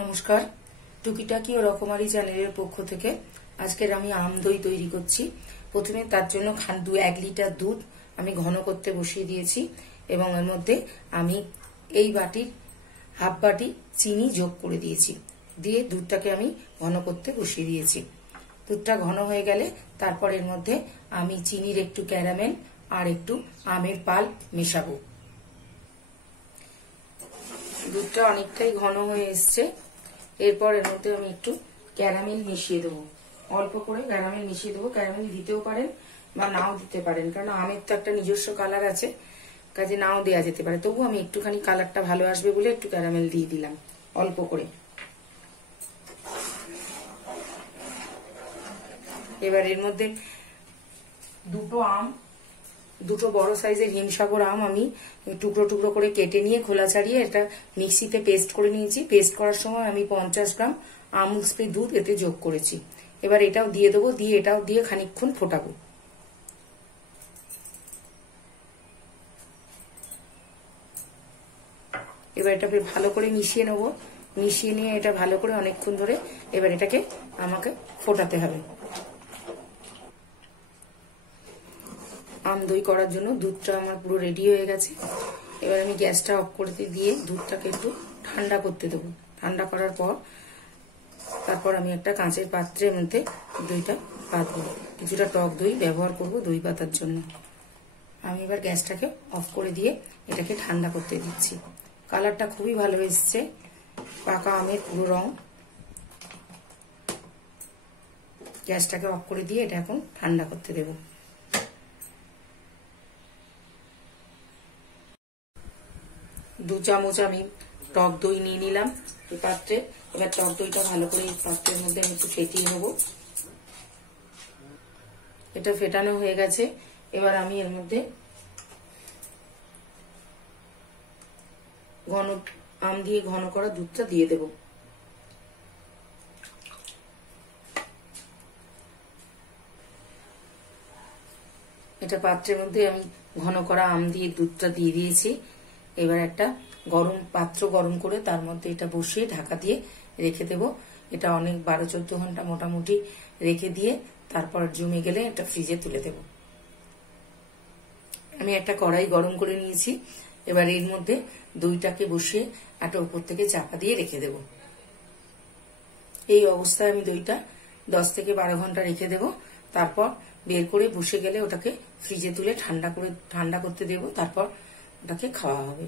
নমস্কার, টুকিটাকি ও রকমারি চ্যানেলের পক্ষ থেকে আজকের আমি আম দই তৈরি করছি। প্রথমে তার জন্য 1 লিটার দুধ আমি ঘন করতে বসিয়ে দিয়েছি এবং এর মধ্যে আমি এই বাটির হাফ বাটি চিনি যোগ করে দিয়েছি। দিয়ে দুধটাকে আমি ঘন করতে বসিয়ে দিয়েছি। দুধটা ঘন হয়ে গেলে তারপর এর মধ্যে আমি চিনির একটু ক্যারামেল আর একটু আমের পাল্প মেশাবো। দুধটা অনেকটাই ঘন হয়ে এসছে। এরপর এর মধ্যে আমি একটু ক্যারামেল মিশিয়ে দেবো, অল্প করে ক্যারামেল মিশিয়ে দেবো। ক্যারামেল দিতেও পারেন বা নাও দিতে পারেন, কারণ আমের তো একটা নিজস্ব কালার আছে, কাজে নাও দেওয়া যেতে পারে। তবু আমি একটুখানি কালারটা ভালো আসবে বলে একটু ক্যারামেল দিয়ে দিলাম অল্প করে। এবার এর মধ্যে দুটো বড় সাইজের হিমসাগর আম আমি টুকরো টুকরো করে কেটে নিয়ে খোলা ছাড়িয়ে এটা মিক্সিতে পেস্ট করে নিয়েছি। পেস্ট করার সময় আমি 50 গ্রাম আমুল স্প্রে দুধ এতে যোগ করেছি। এবার এটাও দিয়ে দেবো, দিয়ে এটাও দিয়ে খানিকক্ষণ ফোটাবো। এবার এটাকে ভালো করে মিশিয়ে নেবো। মিশিয়ে নিয়ে এটা ভালো করে অনেকক্ষণ ধরে এবার এটাকে আমাকে ফোটাতে হবে। আম দই করার জন্য দুধটা আমার পুরো রেডি হয়ে গেছে। এবার আমি গ্যাসটা অফ করে দিয়ে দুধটাকে একটু ঠান্ডা করতে দেবো। ঠান্ডা করার পর তারপর আমি একটা কাঁচের পাত্রের মধ্যে দইটা পাতবো। কিছুটা টক দই ব্যবহার করব দই পাতার জন্য। আমি এবার গ্যাসটাকে অফ করে দিয়ে এটাকে ঠান্ডা করতে দিচ্ছি। কালারটা খুবই ভালো এসছে, পাকা আমের পুরো রং। গ্যাসটাকে অফ করে দিয়ে এটা এখন ঠান্ডা করতে দেবো। 2 চামচ আমি টক দই নিয়ে নিলাম এই পাত্রে। এবার টক দইটা ভালো করে এই পাত্রের মধ্যে আমি একটু ফেটিয়ে নেবো। এটা ফেটানো হয়ে গেছে। এবার আমি এর মধ্যে আম দিয়ে ঘন করা দুধটা দিয়ে দেব। এটা পাত্রের মধ্যে আমি ঘন করা আম দিয়ে দুধটা দিয়ে দিয়েছি। এবার একটা পাত্র গরম করে তার মধ্যে এটা বসিয়ে ঢাকা দিয়ে রেখে দেব। এটা অনেক 12-14 ঘন্টা মোটামুটি রেখে দিয়ে তারপর জমে গেলে এটা ফ্রিজে তুলে দেব। আমি একটা কড়াই গরম করে নিয়েছি। এবার এর মধ্যে দইটাকে বসিয়ে একটা উপর থেকে চাপা দিয়ে রেখে দেব। এই অবস্থায় আমি দইটা 10 থেকে 12 ঘন্টা রেখে দেব। তারপর বের করে বসে গেলে ওটাকে ফ্রিজে তুলে ঠান্ডা করতে দেব। তারপর ওটাকে খাওয়া হবে।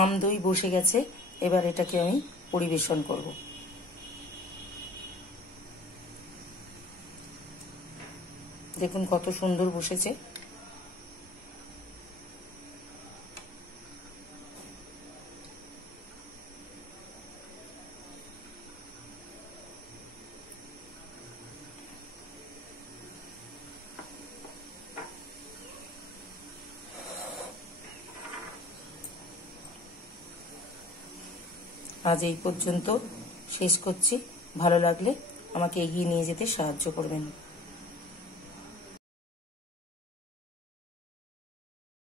আম দই বসে গেছে। এবার এটাকে আমি পরিবেশন করব। দেখুন কত সুন্দর বসেছে। আজ এই পর্যন্ত শেষ করছি। ভালো লাগলে আমাকে এগিয়ে নিয়ে যেতে সাহায্য করবেন।